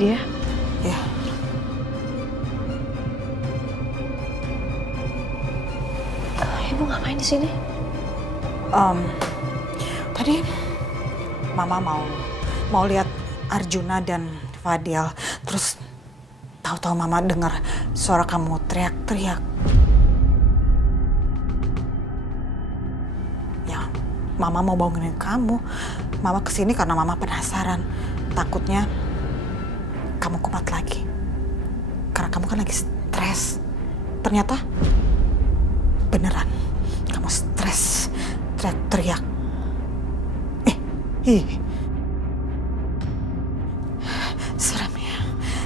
dia? Ya. Ibu ngapain di sini? Tadi Mama mau lihat Arjuna dan Fadil. Terus tahu-tahu Mama dengar suara kamu teriak-teriak. Ya, Mama mau bangunin kamu. Mama kesini karena Mama penasaran. Takutnya kamu kumat lagi. Karena kamu kan lagi stres. Ternyata beneran kamu stres, teriak-teriak. Serem ya,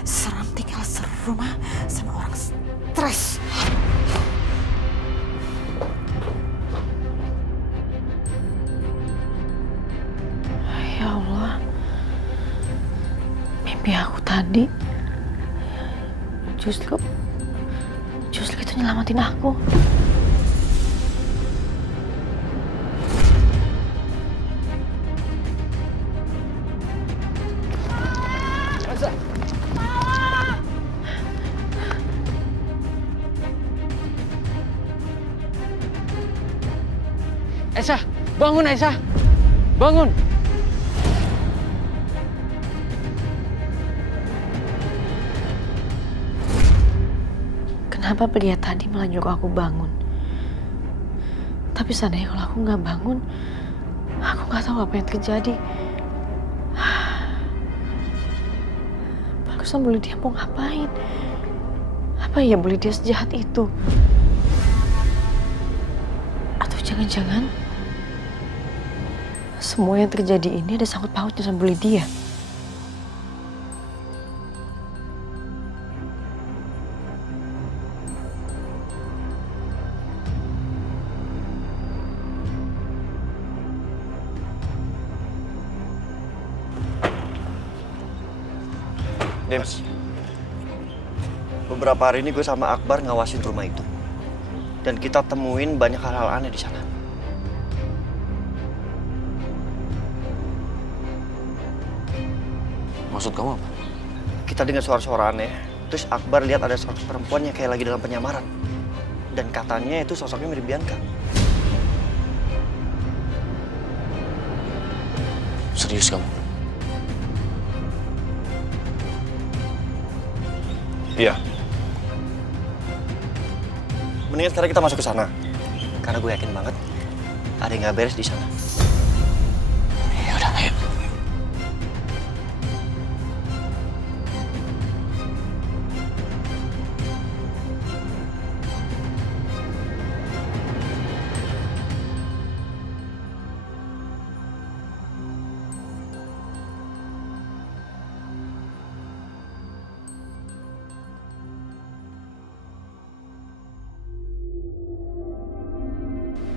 serem tinggal serumah sama orang stres. Ya Allah, mimpi aku tadi justru itu nyelamatin aku. Aisyah, bangun Aisyah, bangun. Kenapa pria tadi malah nyuruh aku bangun? Tapi seandainya kalau aku nggak bangun, aku nggak tahu apa yang terjadi. Barusan Bu Lydia mau ngapain? Apa ya Bu Lydia sejahat itu? Atau jangan-jangan semua yang terjadi ini ada sangkut pautnya sama Bu Lydia? Dems, beberapa hari ini gue sama Akbar ngawasin rumah itu. Dan kita temuin banyak hal-hal aneh di sana. Maksud kamu apa? Kita dengar suara-suara aneh, terus Akbar lihat ada sosok perempuan yang kayak lagi dalam penyamaran. Dan katanya itu sosoknya mirip Bianca. Serius kamu? Iya. Mendingan sekarang kita masuk ke sana. Karena gue yakin banget ada yang nggak beres di sana. Ya udah, ayo.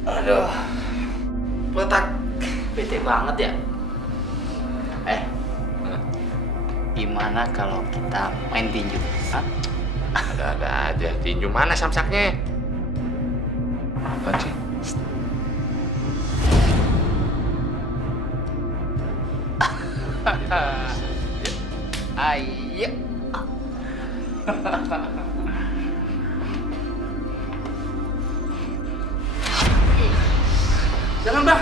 Aduh, letak bete banget ya. Gimana kalau kita main tinju? Hah? Ada aja. Tinju mana samsaknya? Apaan sih? Ayo. Jangan, Bang.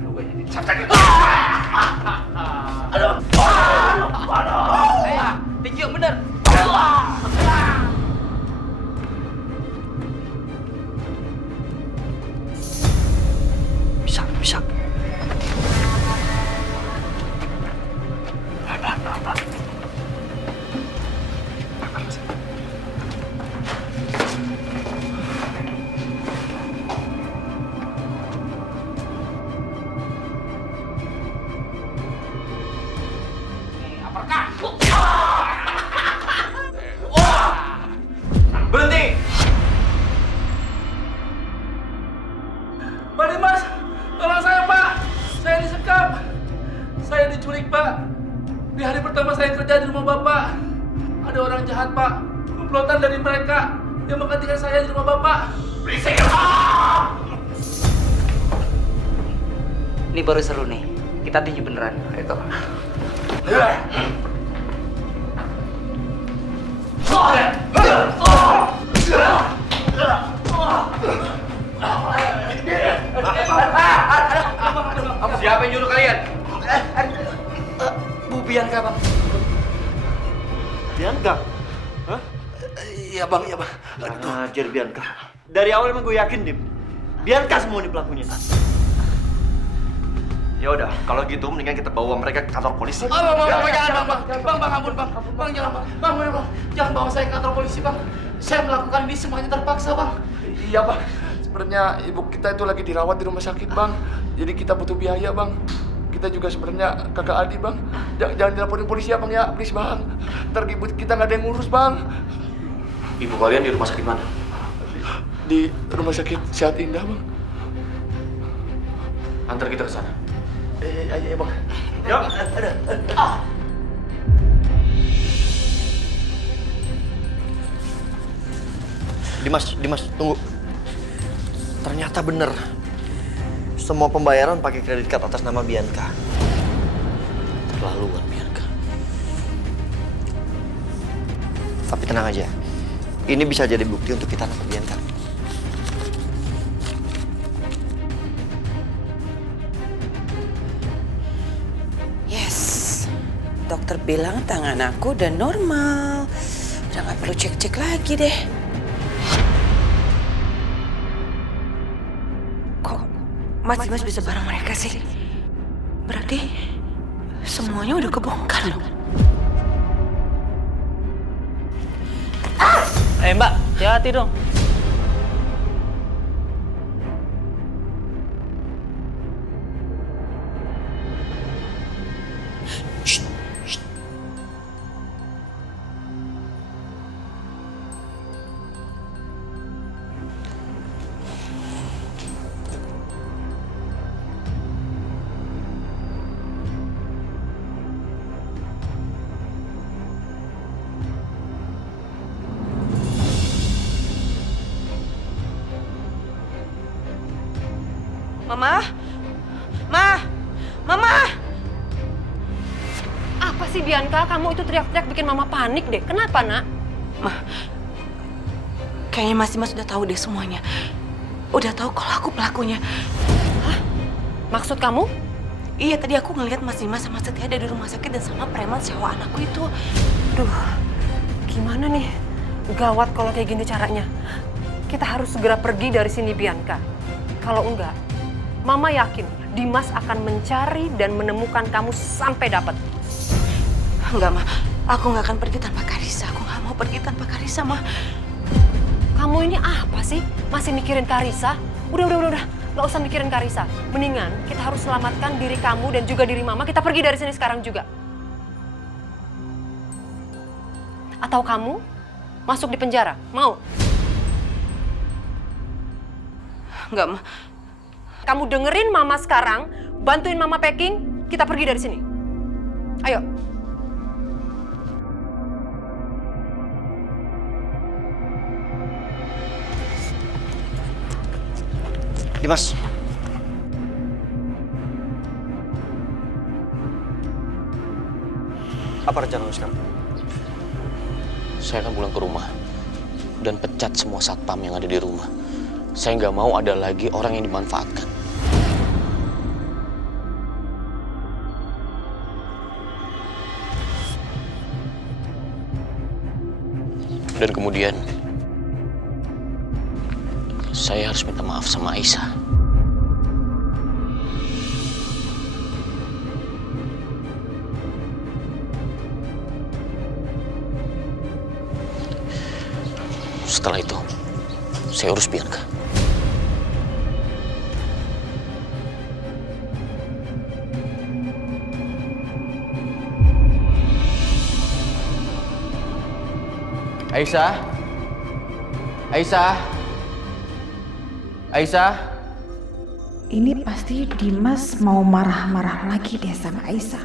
Lu gue jadi samsaknya. Aduh. Tinju yang bener. Bisa. Berhenti! Pak Dimas, tolong saya, Pak. Saya disekap. Saya diculik, Pak. Di hari pertama saya kerja di rumah Bapak. Ada orang jahat, Pak. Komplotan dari mereka yang menggantikan saya di rumah Bapak. Berisik! Ini baru seru nih. Kita tinju beneran. Itu. Siapa yang nyuruh kalian? Bu Bianca, Bang. Bianca? Hah? Iya, Bang. Ajar Bianca. Dari awal emang gue yakin, Dim. Bianca semua nih pelakunya. Ya udah, kalau gitu mendingan kita bawa mereka ke kantor polisi. Bang, jangan bang, ampun bang, jangan bang, jangan bawa saya ke kantor polisi bang. Saya melakukan ini semuanya terpaksa bang. Iya bang, sebenarnya ibu kita itu lagi dirawat di rumah sakit bang. Jadi kita butuh biaya bang. Kita juga sebenarnya kakak adik bang. Jangan dilaporin polisi ya bang ya, please bang. Ntar ibu kita nggak ada yang ngurus bang. Ibu kalian di rumah sakit mana? Di rumah sakit Sehat Indah bang. Antar kita ke sana. Iya bang. Ya, Dimas, tunggu. Ternyata bener. Semua pembayaran pakai kredit card atas nama Bianca. Terlaluan, Bianca. Tapi tenang aja. Ini bisa jadi bukti untuk kita nangkep Bianca. Yes, dokter bilang tangan aku udah normal. Udah gak perlu cek-cek lagi deh. Kok Mas Dimas bisa bareng mereka sih? Berarti semuanya udah kebongkar loh. Mbak, hati-hati dong. Mama! Apa sih Bianca? Kamu itu teriak-teriak bikin mama panik deh. Kenapa, Nak? Kayaknya Mas Dimas udah tahu deh semuanya. Udah tahu kalau aku pelakunya. Hah? Maksud kamu? Iya, tadi aku ngelihat Mas Dimas sama Setia ada di rumah sakit dan sama preman sewa anakku itu. Aduh, gimana nih? Gawat kalau kayak gini caranya. Kita harus segera pergi dari sini, Bianca. Kalau enggak, Mama yakin Dimas akan mencari dan menemukan kamu sampai dapat. Enggak, Ma. Aku nggak akan pergi tanpa Karissa. Aku nggak mau pergi tanpa Karissa, Ma. Kamu ini apa sih? Masih mikirin Karissa? Udah. Nggak usah mikirin Karissa. Mendingan kita harus selamatkan diri kamu dan juga diri Mama. Kita pergi dari sini sekarang juga. Atau kamu masuk di penjara? Mau? Enggak, Ma. Kamu dengerin Mama sekarang, bantuin Mama packing, kita pergi dari sini. Ayo. Dimas. Apa rencana lu sekarang? Saya akan pulang ke rumah dan pecat semua satpam yang ada di rumah. Saya nggak mau ada lagi orang yang dimanfaatkan. Dan kemudian, saya harus minta maaf sama Aisyah. Setelah itu, saya urus Bianca. Aisyah. Ini pasti Dimas mau marah-marah lagi deh sama Aisyah.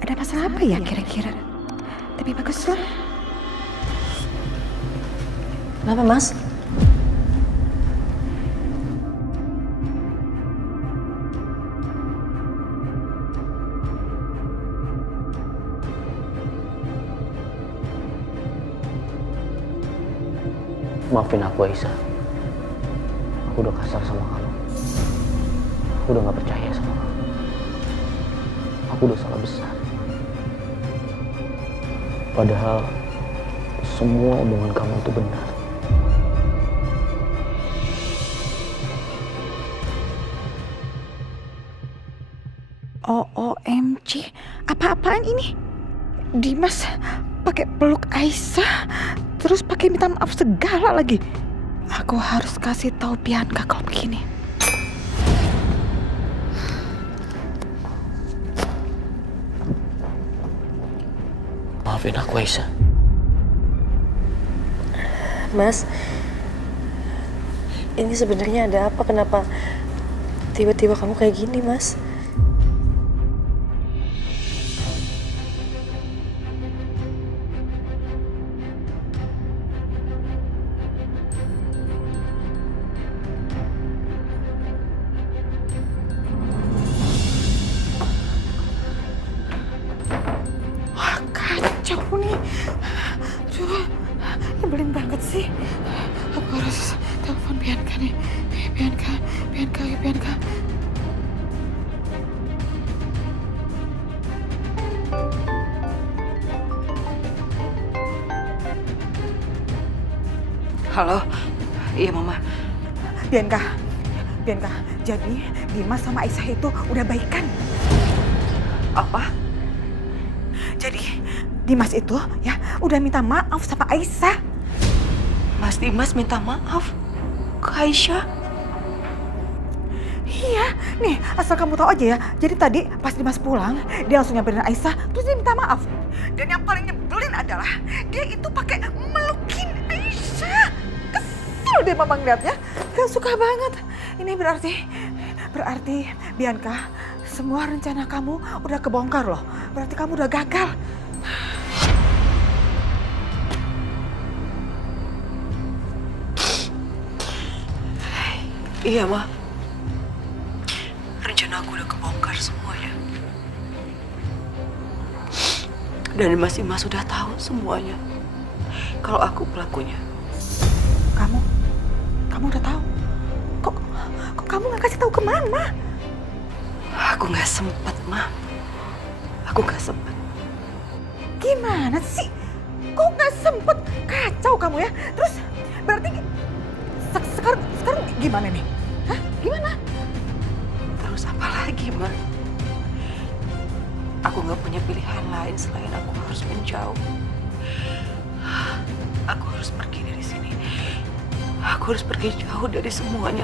Ada masalah apa ya kira-kira? Tapi baguslah. Kenapa, Mas? Maafin aku, Aisyah. Aku udah kasar sama kamu. Aku udah gak percaya sama kamu. Aku udah salah besar. Padahal semua omongan kamu itu benar. OMG, apa-apaan ini? Dimas pakai peluk Aisyah, terus pakai minta maaf segala lagi. Aku harus kasih tahu Bianca kalau begini. Maafin aku, Aisyah. Mas, ini sebenarnya ada apa? Kenapa tiba-tiba kamu kayak gini, Mas? Wah, kacau nih. Aduh, nyebelin banget sih. Aku harus telepon Bianca nih. Bianca. Halo, iya Mama. Bianca, jadi Dimas sama Aisyah itu udah baikan. Apa? Jadi Dimas itu ya udah minta maaf sama Aisyah. Mas Dimas minta maaf ke Aisyah? Iya, nih asal kamu tahu aja ya. Jadi tadi pas Dimas pulang, dia langsung nyamperin Aisyah, terus dia minta maaf. Dan yang paling nyebelin adalah dia itu pakai melukin Aisyah. Kesel deh mama ngeliatnya, gak suka banget. Ini berarti Bianca, semua rencana kamu udah kebongkar loh. Berarti kamu udah gagal. Iya, Ma. Rencana aku udah kebongkar semuanya. Dan Mas Dimas sudah tahu semuanya. Kalau aku pelakunya. Kamu udah tahu? Kok kamu nggak kasih tahu ke Mama? Aku nggak sempet, Ma. Aku nggak sempet. Gimana sih? Kok nggak sempet? Kacau kamu ya. Terus berarti sekarang gimana nih? Hah? Gimana? Terus apa lagi, Ma? Aku nggak punya pilihan lain selain aku harus menjauh. Aku harus pergi dari sini. Aku harus pergi jauh dari semuanya.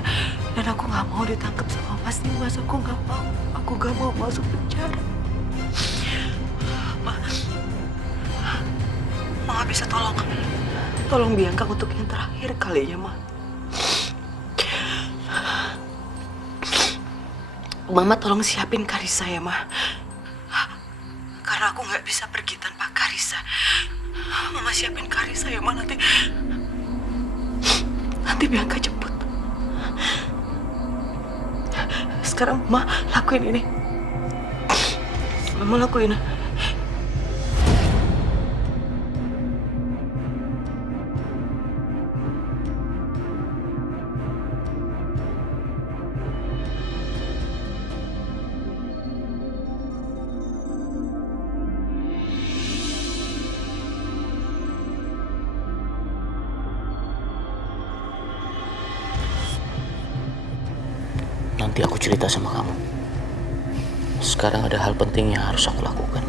Dan aku nggak mau ditangkap sama Mas Dimas. Aku nggak mau. Aku nggak mau masuk penjara. Ma nggak bisa tolong Bianca untuk yang terakhir kalinya, Ma. Mama tolong siapin Karissa ya, Ma. Karena aku nggak bisa pergi tanpa Karissa. Mama siapin Karissa ya, Ma. Nanti Bianca jemput. Sekarang Mama lakuin ini. Mama lakuin. Nanti aku cerita sama kamu. Sekarang ada hal penting yang harus aku lakukan.